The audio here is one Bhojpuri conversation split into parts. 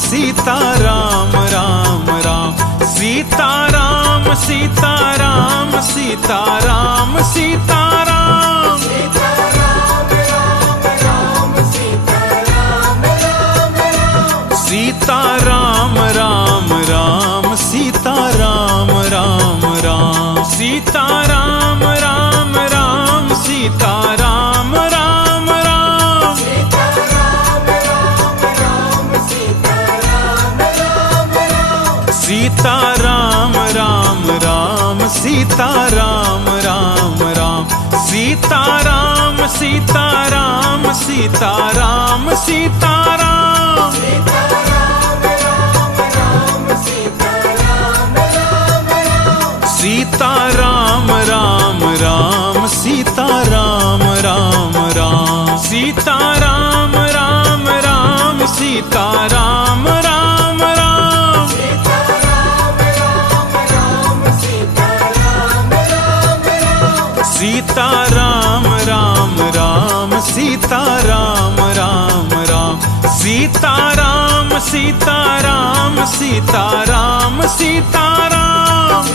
सीता राम राम राम सीता राम सीता राम सीता राम सीता राम सीता राम राम राम सीता राम राम राम सीता राम राम राम सीता राम राम राम सीता राम राम राम सीता राम राम राम सीता राम राम राम सीता राम राम राम सीता राम राम राम सीता राम राम राम सीता राम सीता राम सीता राम सीता राम सीता राम राम राम सीता राम राम राम सीता राम राम राम सीता राम राम राम सीता राम राम राम सीता राम राम राम सीता राम राम राम सीता राम राम राम सीता राम राम राम सीता राम राम राम सीता राम सीता राम सीता राम सीता राम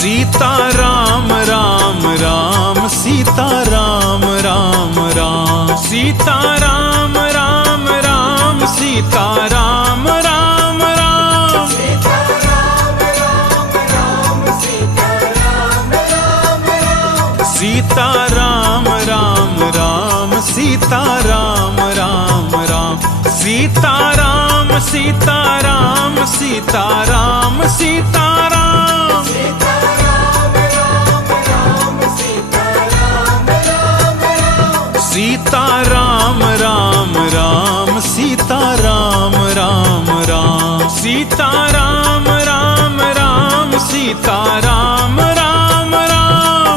सीता राम राम राम सीता राम राम राम सीता राम राम राम सीता राम राम राम सीता राम राम राम सीता राम राम राम सीता राम राम राम सीता राम राम राम सीता राम राम राम सीता राम राम राम सीता राम सीता राम सीता राम सीता राम सीता राम राम राम सीता राम राम राम सीता राम राम राम सीता राम राम राम सीता राम राम राम सीता राम राम राम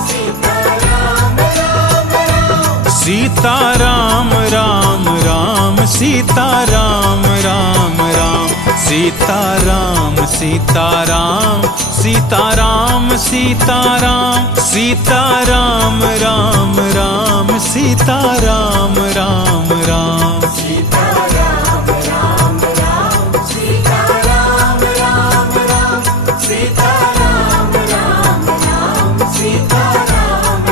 सीता राम राम राम सीता राम राम राम सीता राम राम राम सीता राम राम राम सीता राम सीता राम सीता राम सीता राम सीता राम राम राम सीता राम राम राम सीता राम राम राम सीता राम राम राम सीता राम राम राम सीता राम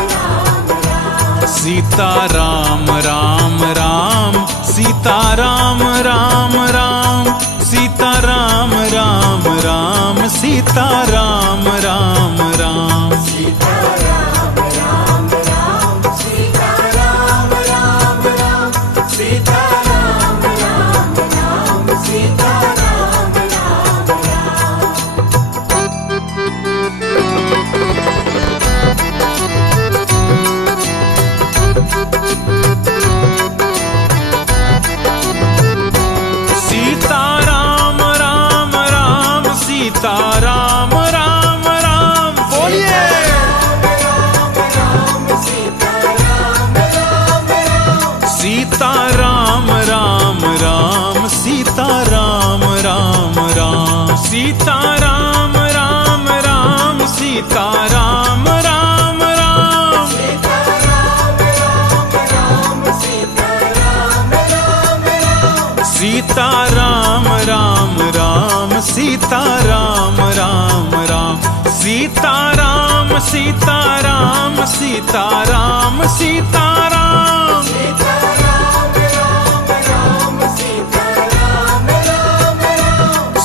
राम राम सीता राम राम राम सीता राम राम राम सीता राम राम राम सीता राम राम राम सीता राम राम राम सीता राम राम राम सीता राम राम राम सीता राम राम राम सीता राम राम राम सीता राम राम राम बोलिए राम राम सीता राम राम राम सीता राम राम राम सीता राम राम राम सीता राम राम राम सीता राम राम राम सीता राम राम राम सीता राम राम राम सीता राम राम राम सीता राम राम राम सीता राम सीता राम सीता राम सीता राम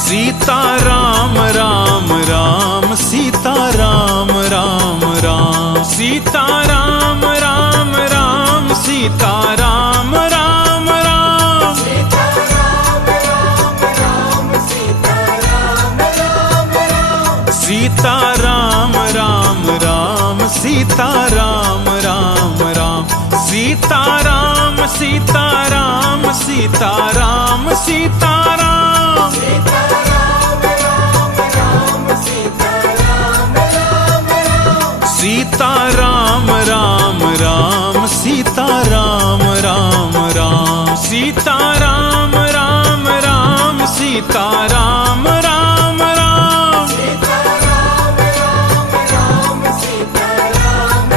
सीता राम राम राम सीता राम राम राम सीता राम राम राम सीता राम राम राम सीता राम राम राम सीता राम राम राम सीता राम राम राम सीता राम राम राम सीता राम राम राम सीता राम राम राम सीता राम सीता राम सीता राम सीता राम सीता राम राम राम सीता राम राम राम सीता राम राम राम सीता राम राम राम सीता राम राम राम सीता राम राम राम सीता राम राम राम सीता राम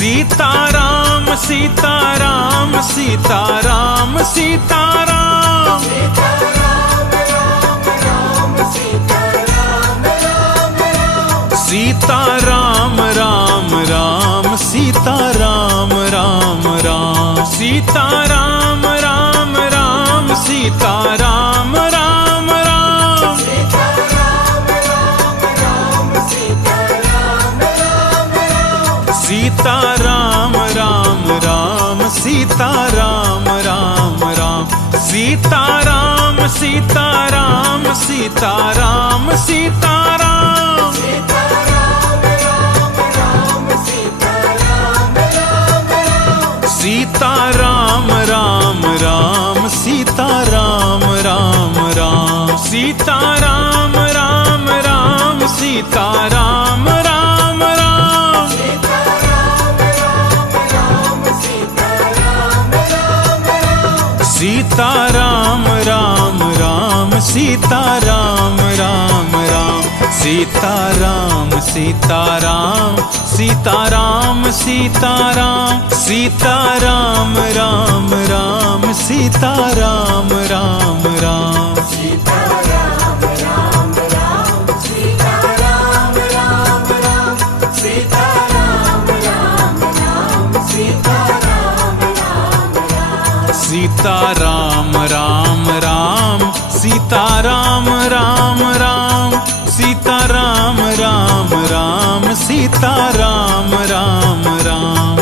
सीताराम सीताराम सीताराम सीताराम सीताराम राम राम सीताराम राम राम सीताराम राम राम सीताराम राम राम सीताराम राम राम सीताराम राम राम सीताराम सीताराम सीताराम सीताराम सीताराम राम राम सीताराम राम राम सीताराम राम राम सीताराम राम राम सीताराम राम राम सीताराम राम राम सीताराम सीताराम सीताराम सीताराम सीताराम राम राम सीताराम राम राम सीताराम राम राम सीताराम राम राम सीताराम राम राम सीताराम राम राम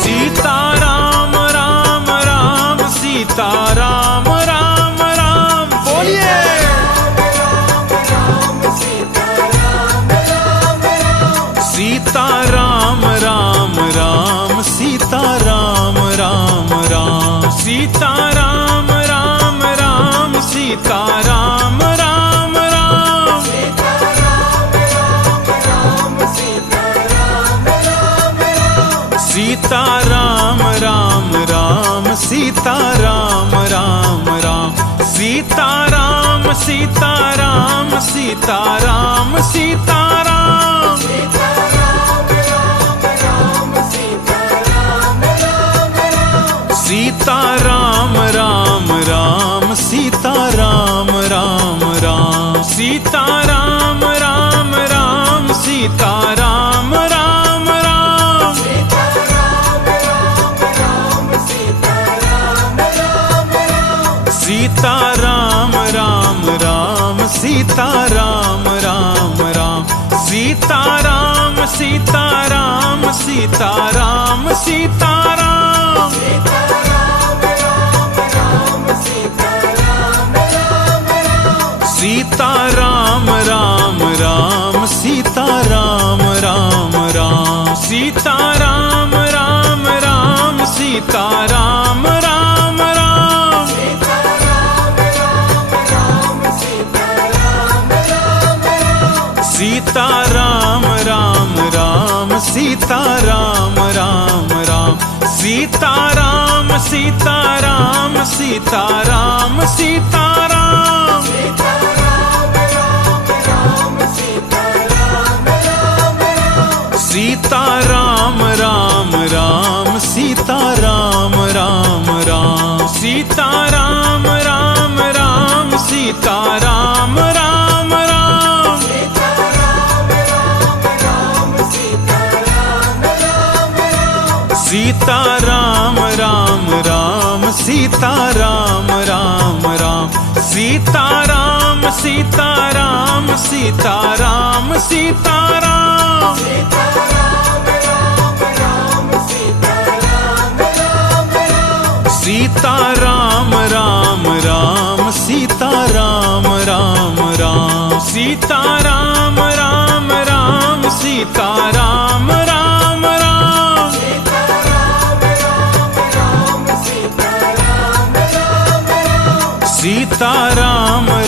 सीताराम राम राम सीताराम राम राम बोलिए सीताराम राम राम सीताराम राम राम सीताराम राम राम सीताराम राम राम सीताराम राम राम सीताराम राम राम सीताराम सीताराम सीताराम सीताराम सीताराम राम राम सीताराम राम राम सीताराम राम राम सीताराम राम राम सीताराम राम राम सीताराम राम राम सीताराम सीताराम सीताराम सीताराम सीताराम राम राम सीताराम राम राम सीताराम राम राम सीताराम राम राम सीताराम राम राम सीताराम राम राम सीताराम सीताराम सीताराम सीताराम सीताराम राम राम सीताराम राम राम सीताराम राम राम सीताराम राम राम सीताराम राम राम सीताराम राम राम सीताराम सीताराम सीताराम सीताराम सीताराम राम राम सीताराम राम राम सीताराम राम राम सीताराम राम राम सीताराम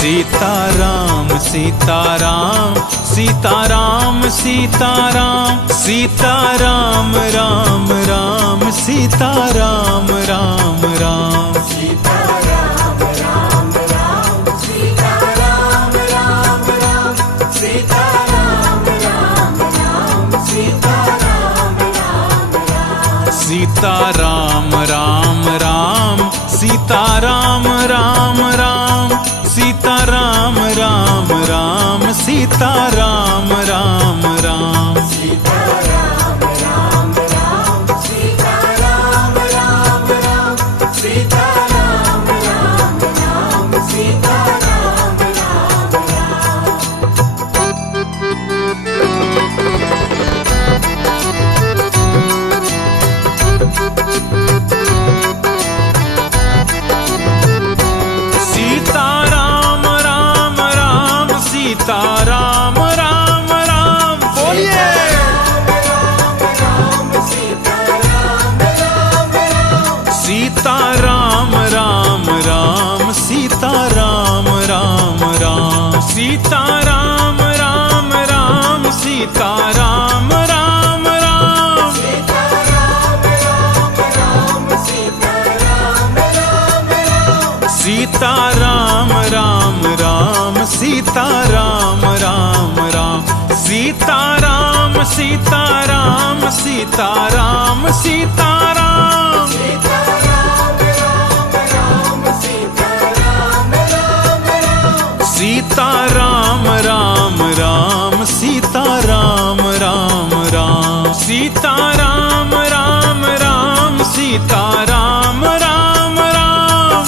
सीताराम सीताराम सीताराम सीताराम सीताराम राम राम सीताराम राम राम सीताराम राम राम सीताराम राम राम सीताराम राम राम सीताराम राम राम सीताराम राम राम सीताराम राम राम सीताराम राम राम सीताराम राम राम सीताराम राम राम सीताराम राम राम सीताराम राम राम सीताराम राम राम सीताराम राम राम सीताराम राम राम बोलिए सीताराम राम राम सीताराम राम राम सीताराम राम राम सीताराम राम राम सीताराम राम राम सीताराम राम राम सीताराम सीताराम सीताराम सीताराम सीताराम राम राम सीताराम राम राम सीताराम राम राम सीताराम राम राम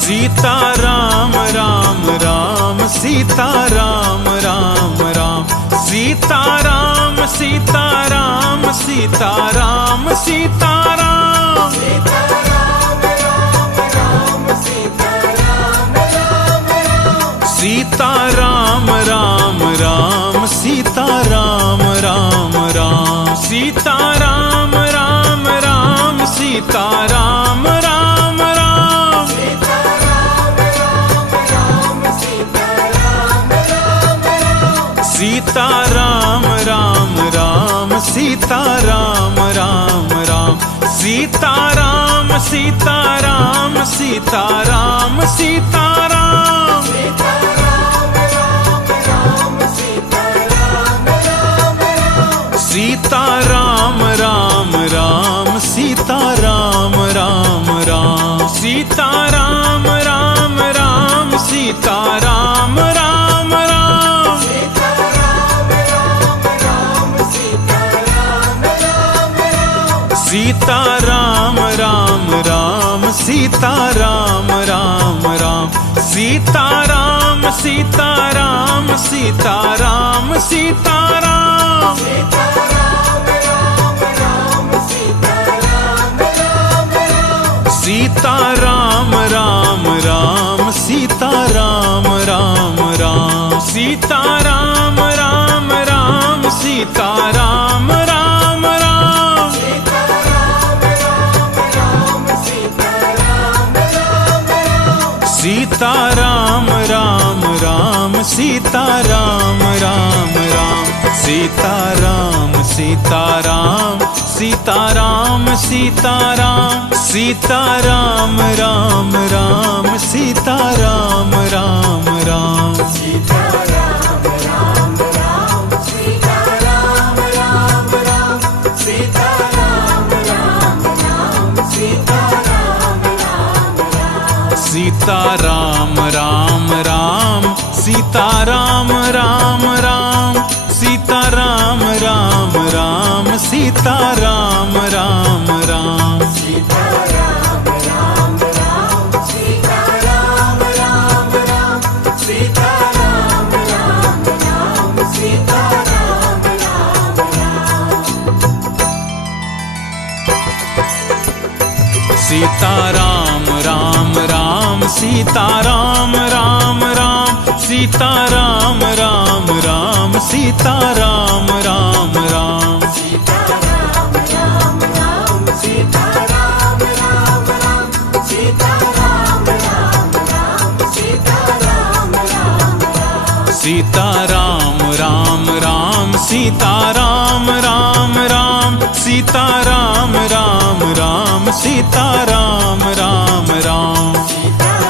सीताराम राम राम सीताराम राम राम सीताराम सीताराम सीताराम सीताराम सीताराम राम राम सीताराम राम राम सीताराम राम राम सीताराम राम राम सीताराम राम राम सीताराम राम राम सीताराम सीताराम सीताराम सीताराम सीताराम राम राम सीताराम राम राम सीताराम राम राम सीताराम राम राम सीताराम राम राम सीताराम राम राम सीताराम सीताराम सीताराम सीताराम सीताराम राम राम सीताराम राम राम सीताराम राम राम सीताराम राम राम सीताराम राम राम सीताराम राम राम सीताराम सीताराम सीताराम सीताराम सीताराम राम राम सीताराम राम राम सीताराम राम राम सीताराम राम राम सीताराम राम राम सीताराम राम राम सीताराम राम राम सीताराम राम राम सीताराम राम राम सीताराम राम राम सीताराम राम राम सीताराम राम राम सीताराम राम राम सीताराम राम राम सीताराम राम राम सीताराम राम राम सीताराम राम राम सीताराम राम राम सीताराम राम राम सीताराम सीताराम राम राम सीताराम राम राम सीताराम राम राम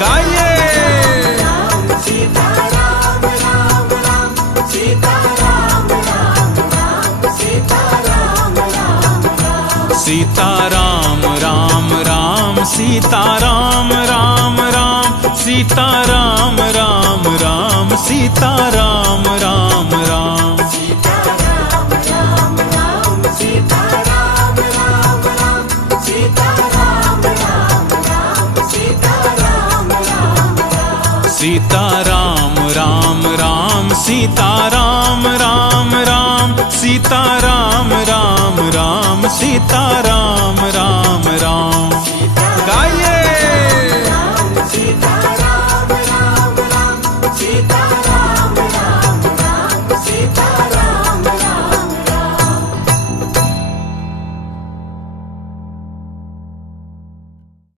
गाइए सीताराम राम राम सीताराम राम राम सीताराम राम राम सीताराम राम राम सीताराम राम राम सीताराम राम राम सीताराम राम राम सीताराम राम राम सीताराम राम राम सीताराम राम राम सीताराम राम राम सीताराम राम राम सीताराम राम राम सीताराम राम राम सीताराम